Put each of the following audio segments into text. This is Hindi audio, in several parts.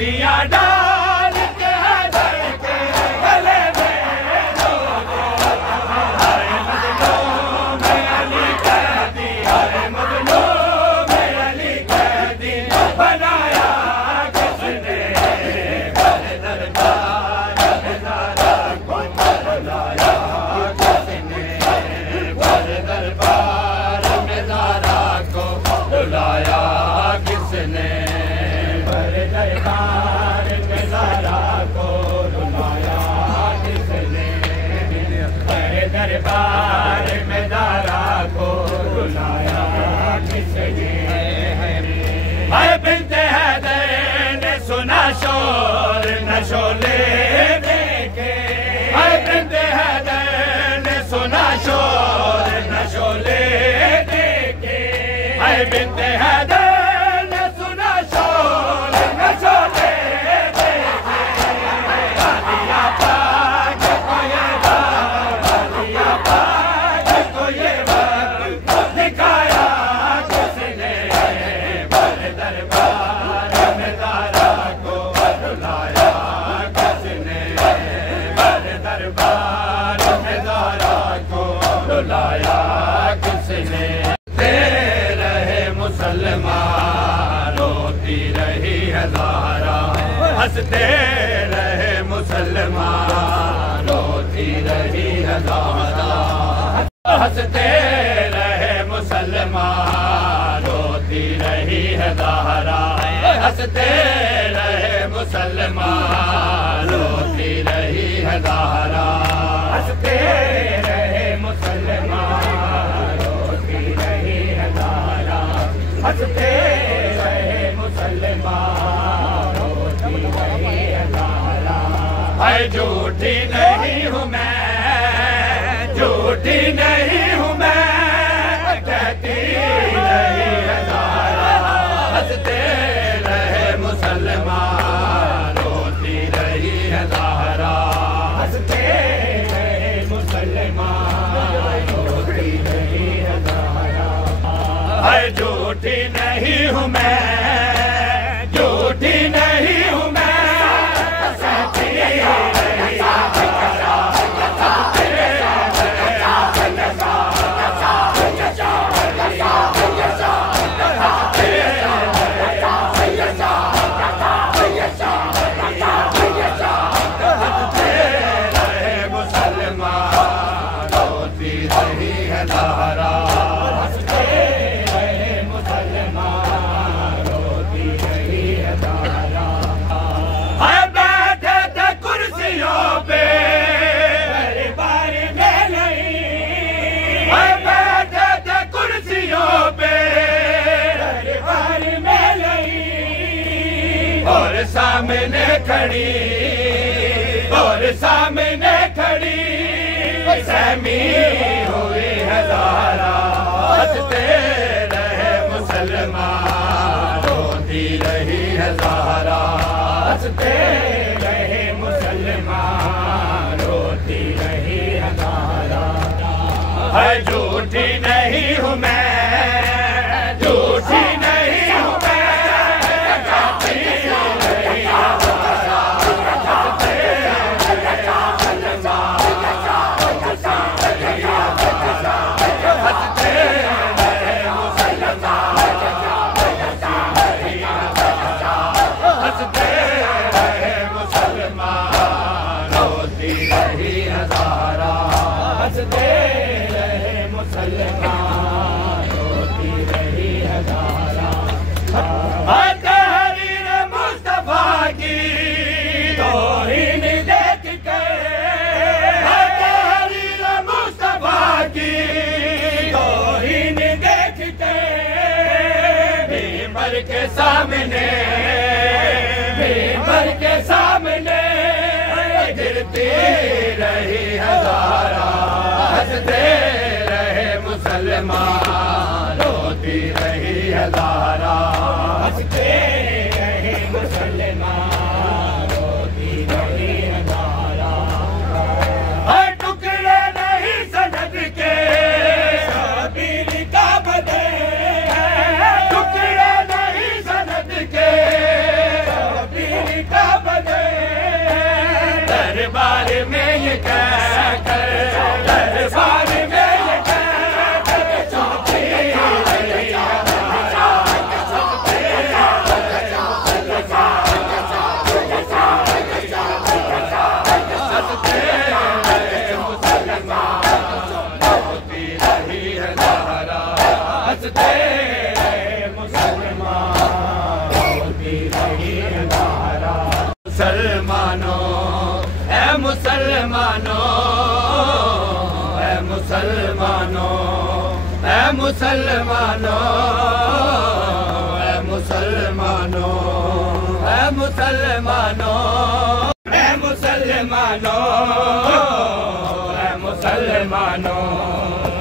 फांसियां डाल के हैदर के गले में रो दे। हर मजलूम में अली कैदी, हर मजलूम में अली कैदी बनाया किसने? बर दरबार में ज़ारा को बुलाया किसने? बर दरबार में ज़ारा को बुलाया किसने? बर दरबार में ज़ारा को बुलाया किसने? बर दरबार में ज़ारा को बुलाया किसने? हाय बिन्ते हैदर ने सुना शोर न शोले देखे। हाय बिन्ते हैदर ने सुना शोर न शोले देखे। हाय बिन्ते हैदर ने सुना शोर न शोले देखे। गालियाँ पाक को ये वक्त, गालियाँ पाक को ये वक्त दिखाया किसने? बर दरबार में ज़ारा को बुलाया किसने? बर दरबार में ज़ारा को बुलाया किसने? दे रहे मुसलमान रोती रही है ज़ारा, हंसते रहे मुसलमान रोती रही है ज़ारा, हंसते रहे मुसलमान रोती रही है ज़ारा, हंसते रहे मुसलमान रोती रही है ज़ारा, हंसते रहे मुसलमान रोती रही है ज़ारा, हंसते रहे मुसलमान रोती रही है ज़ारा। है झूठी नहीं हूँ मैं, झूठी नहीं हूँ मैं, कहती नहीं है ज़ारा, हंसते रहे मुसलमान रोती रही है ज़ारा, हंसते रहे मुसलमान रोती रही है ज़ारा। है झूठी नहीं हूँ मैं, झूठी नहीं हूँ मैं, कहती नहीं है ज़ारा, हंसते रहे मुसलमान रोती रही है ज़ारा, हंसते रहे मुसलमान रोती रही है ज़ारा। है बैठे थे कुर्सियों पे दरबार में नहीं, है बैठे थे कुर्सियों पे दरबार में नहीं, और सामने खड़ी, और सामने खड़ी सहमी हुई है ज़ारा, हंसते रहे मुसलमान रोती रही है ज़ारा, हंसते रहे मुसलमान रोती रही है ज़ारा। है झूठी नहीं हूँ मैं, झूठी नहीं हूँ मैं, कहती नहीं है ज़ारा, हंसते के सामने, भीमर के सामने गिरती रही है ज़ारा, हंसते रहे मुसलमान रोती रही है ज़ारा, हंसते रहे मुसलमान रोती रही है ज़ारा। टुकड़े नहीं सनद के शबीर का बदे, टुकड़े नहीं सनद के शबीर हंसते मुसलमान होती रही नारा। मुसलमानों ऐ मुसलमानों ऐ मुसलमानों ऐ मुसलमानों ऐ मुसलमानों ऐ मुसलमानों ऐ मुसलमानों ऐ मुसलमानों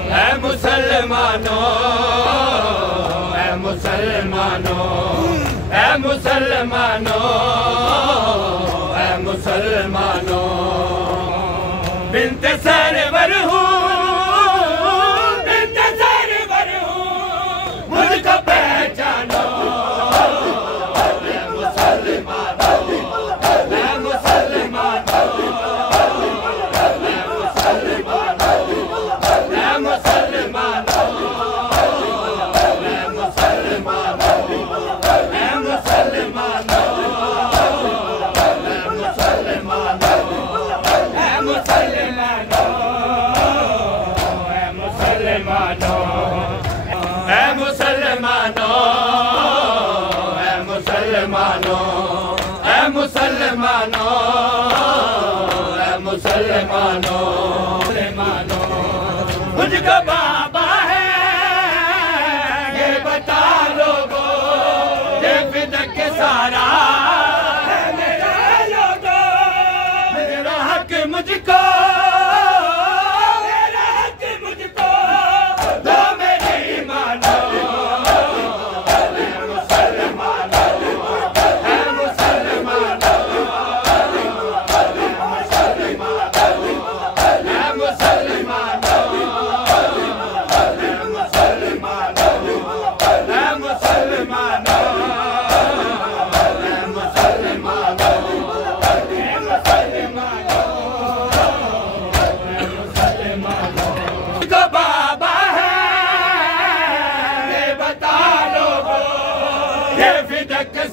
ऐ मुसलमानों ऐ मुसलमानों ऐ मुसलमानों ऐ मुसलमानों बिन्ते सरवर हूँ बिन्ते सरवर हूँ मुझको पहचानो। ऐ मुसलमानों ऐ मुसलमानों ऐ मुसलमानों ऐ मुसलमानों ऐ मुसलमानों ऐ मुसलमानों मुसलमानों मुसलमानों मुझको बाबा है ये बता लोगो ये फिदक सारा है मेरा लोगो मेरा हक मुझको मेरा हक मुझको दो मेरी मानो।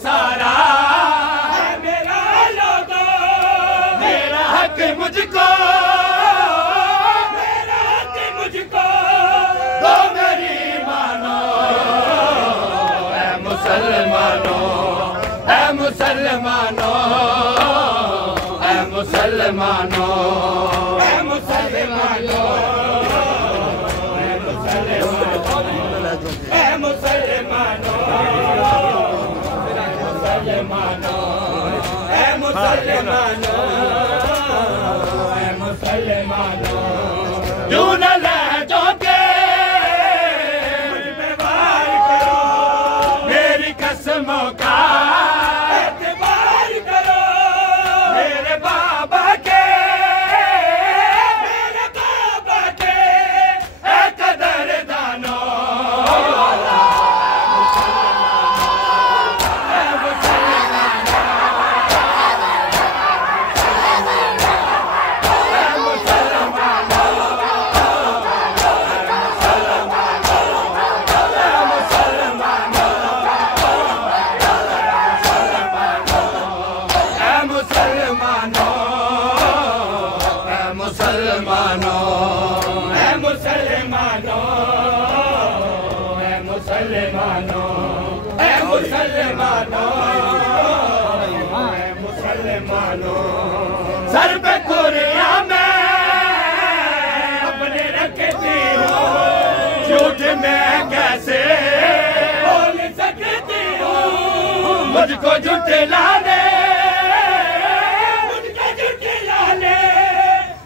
सारा है मेरा लोगो मेरा हक मुझको मेरा हक मुझको दो मेरी मानो। ऐ मुसलमानों ऐ मुसलमानों ऐ मुसलमानों ऐ मुसलमानों ऐ मुसलमानों मुसलमानों ऐ मुसलमानों क्यों न लहजों के मुझ पे वार करो मेरी कसमों का एतबार करो मेरे बाबा के मेरे बाबा के ऐ कदरदानो। सर पे खुरिया मैं अपने रखती हूँ झूठ में कैसे बोल सकती हूँ मुझको झुठलाने मुझको झुठलाने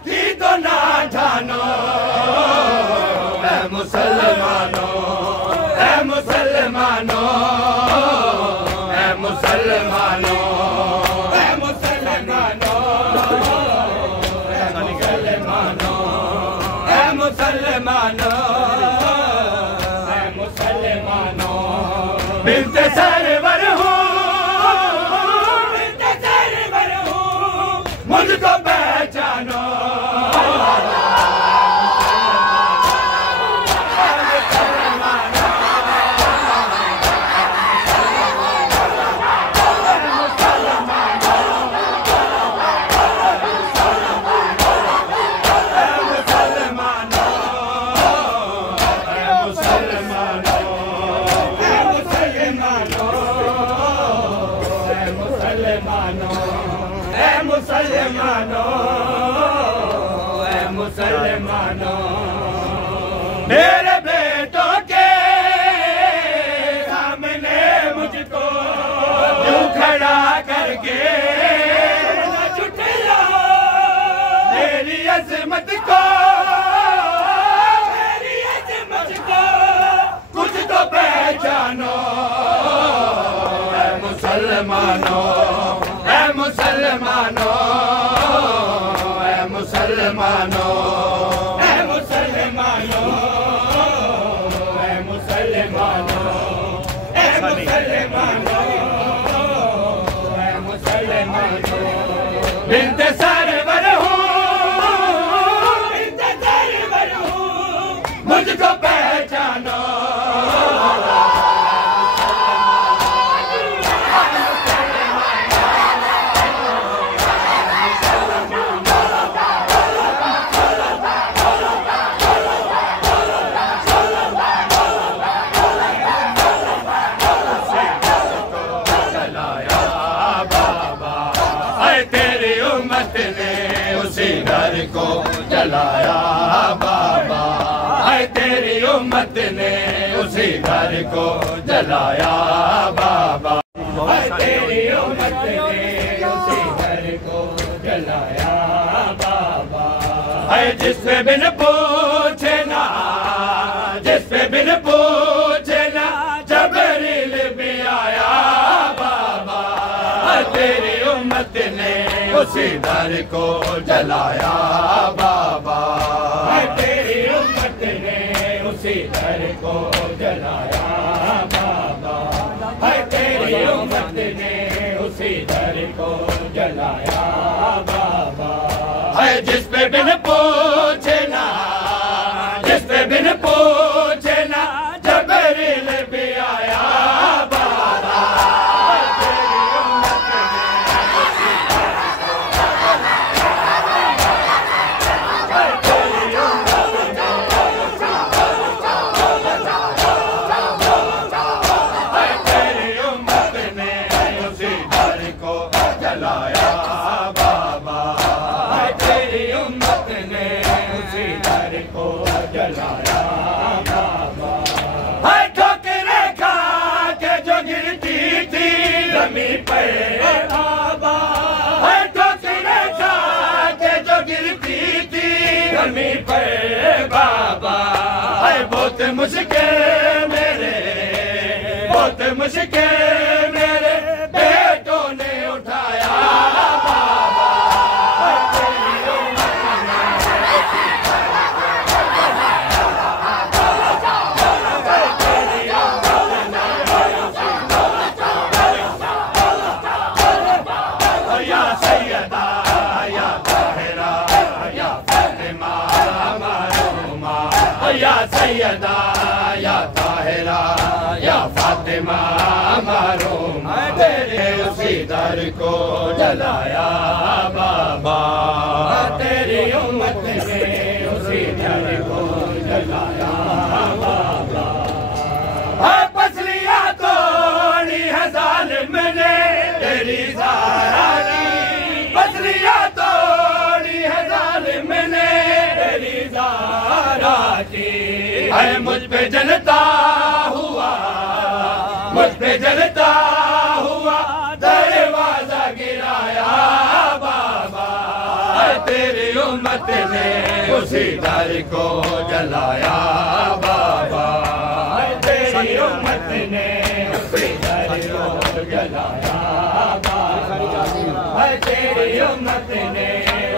की तो ना जानो। ऐ मुसलमानों ऐ मुसलमानों ऐ मुसलमानों ऐ मुसलमानों ऐ मुसलमानों ऐ मुसलमानों बिन्ते सरवर हूँ बिन्ते सरवर हूँ मुझको पहचानो। मुसलमानों मेरे बेटों के सामने मुझको यूं खड़ा करके मेरी अजमत को कुछ तो पहचानो ऐ मुसलमानों, ऐ मुसलमानों, ऐ मुसलमानों, ऐ मुसलमानों, ऐ मुसलमानों, ऐ मुसलमानों, ऐ मुसलमानों, बिन्ते सरवर हूँ, बिन्ते सरवर हूँ, मुझको पहचानो। को जलाया बाबा, है तेरी उम्मत ने उसी घर को जलाया बाबा, है तेरी उम्मत ने उसी घर को जलाया बाबा, है जिससे बिन पूछे ना, जिससे बिन पूछे ना जबरील भी आया बाबा, है तेरी उम्मत ने उसी दर को जलाया बाबा, है तेरी उम्मत ने उसी दर को जलाया बाबा, है तेरी उम्मत ने उसी दर को जलाया बाबा, है जिस पे बिन पूछे ना, जिस पे बिन पूछे ना जबरील भी आया बाबा, बाबा, है बहुत मुश्किल मेरे, बहुत मुश्किल मेरे बेटों ने उठाया बाबा, है तेरी या सैयदा या ताहिरा या फातिमा मरूमा, या सैयदा या ताहिरा या फातिमा मरूमा, तेरे उसी दर को जलाया बाबा, तेरी उम्मत ने उसी दर को जलाया बाबा, पसलियाँ तोड़ी है जालिम ने तेरी ज़ारा की, पसलियाँ तोड़ी है जालिम ने तेरी ज़ारा की, है मुझ पे जलता हुआ, मुझ पे जलता हुआ दरवाजा गिराया बाबा, है तेरी उम्मत ने उसी दर को जलाया बाबा, है तेरी उम्मत ने उसी दर को जलाया बाबा, है तेरी उम्मत ने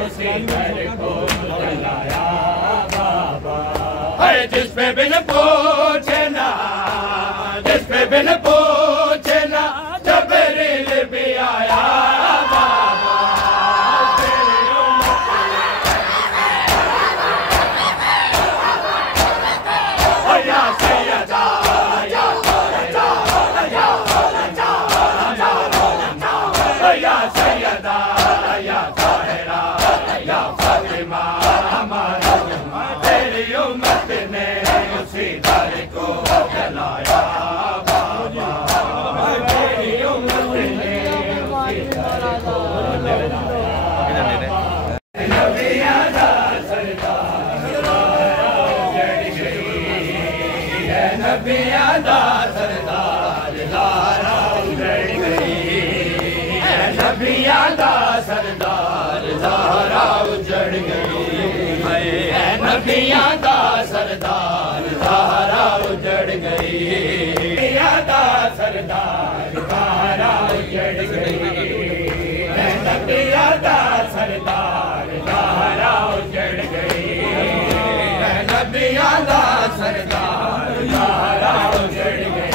उसी दर को जलाया बाबा, है जिस पे बिन पूछे ना, जिस पे बिन पूछे ना जबरील भी आया बाबा, तेरी उम्मत ने या सैयदा या ताहिरा या या सैयदा या ताहिरा या फातिमा मरूमा, तेरी उम्मत ने उसी दर को जलाया बाबा, तेरी उम्मत ने उसी दर को जलाया। नबियां दा सरदार जड़ गई दा सरदार ज़ारा उजड़ गई नबियां दा सरदार ज़ारा उजड़ गई नबियां दा सरदार ज़ारा उजड़ गई नबियां दा सरदार ज़ारा उजड़ गई नबियां दा सरदार ज़ारा उजड़ गई नबियां दा सरदार ज़ारा उजड़ गई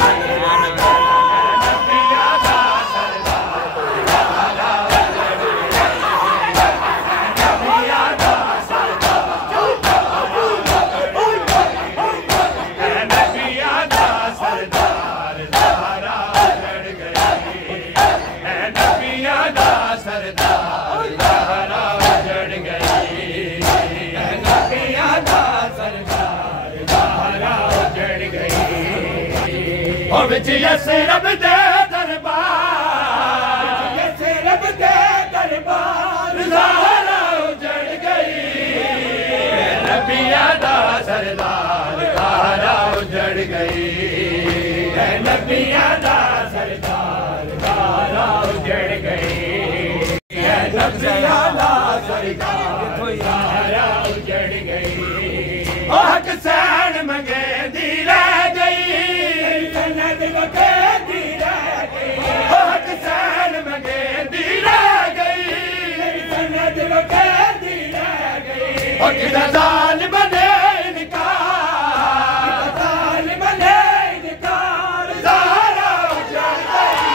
यसरब दे दरबार यसरब दे दरबार ज़ारा उजड़ गई नबियां दा सरदार ज़ारा उजड़ गई नबियां दा सरदार ज़ारा उजड़ गई नबियां दा सरदार ज़ारा उजड़ गई ओ हुसैन मंगे दी रह गई सनद वखेदी रह गई हुसैन मंगे दी रह गई सनद वखेदी रह गई किदा जालिम ने इनकार जालिम ने इनकार ज़ारा उजड़ गई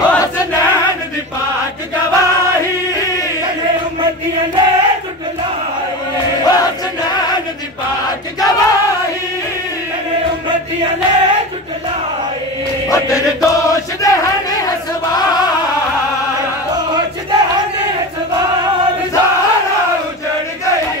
हसनैन दी पाक गवाही उम्मतियां ने झुटलाई हसनैन दी पाक गवाही उम्मतियां ने झुटलाई तेरे दोष दे हन हसवार दोष दे हन हसवार ज़ारा उजड़ गई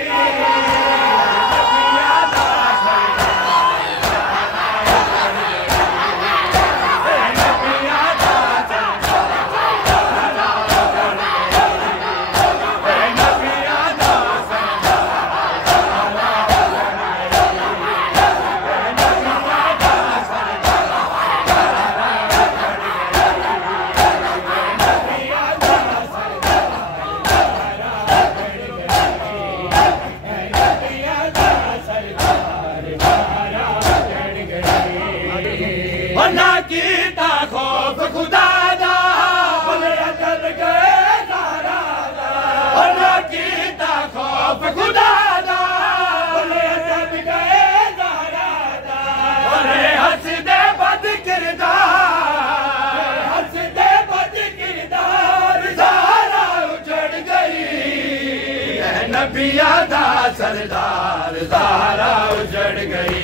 नबियां दा सरदार ज़ारा उजड़ गई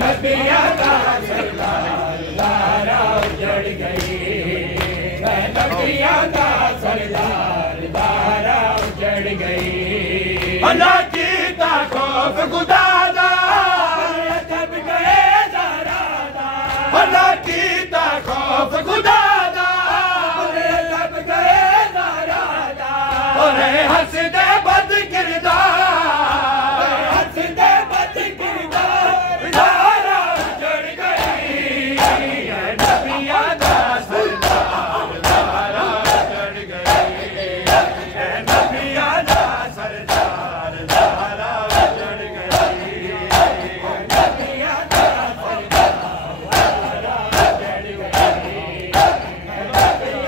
नबियां दा सरदार ज़ारा उजड़ गई नबियां दा सरदार ज़ारा उजड़ गई अल्लाह की ता खौफ खुदा दा जब गए ज़ारा दा अल्लाह की ता खौफ खुदा दा जब गए ज़ारा दा हंसदे बद किरदार हंसदे बद किरदार ज़ारा उजड़ गई नबियां दा सरदार ज़ारा उजड़ गई नबियां दा सरदार ज़ारा उजड़ गई नबियां दा सरदार ज़ारा उजड़ गई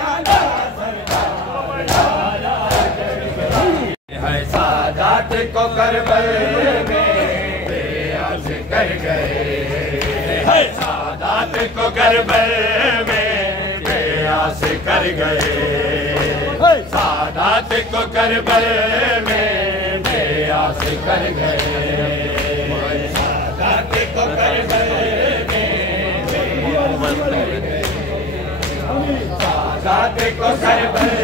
को करबल में बेअस कर गए, सादात को करबल में बेअस कर गए, सादात को करबल में बेअस कर गए, सादात को करबल में बेअस कर गए, सादात को करबल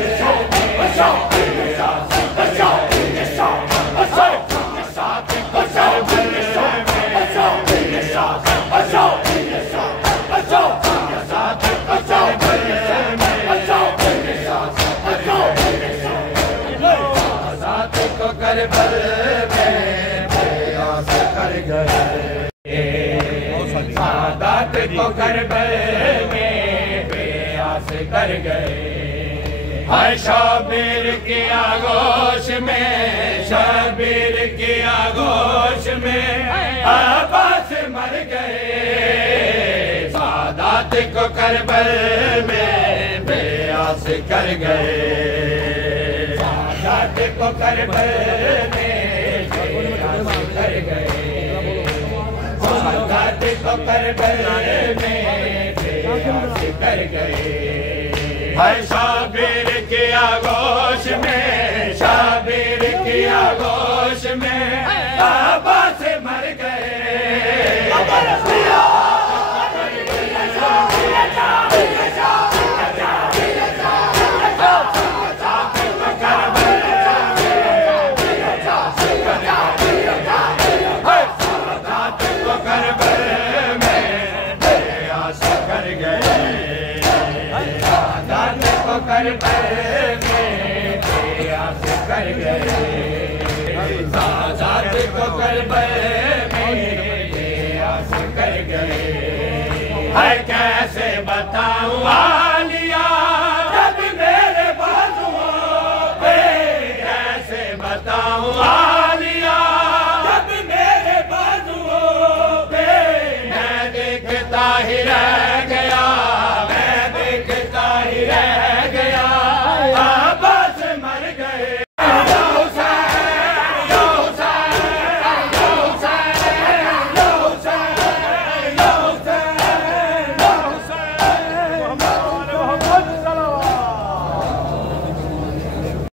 सादात को करबल में बेअस कर गए, हाय शबीर की आगोश में, शबीर की आगोश में अब्बास मर गए, सादात को करबल में बेअस कर गए, सादात को करबल में बेअस कर गए, सादात को करबल में बेअस कर गए, हाय शबीर की आगोश में, शबीर की आगोश में अब्बास मर गए, कर गए, सादात को करबल में बेअस कर गए, है कैसे बताऊं आलिया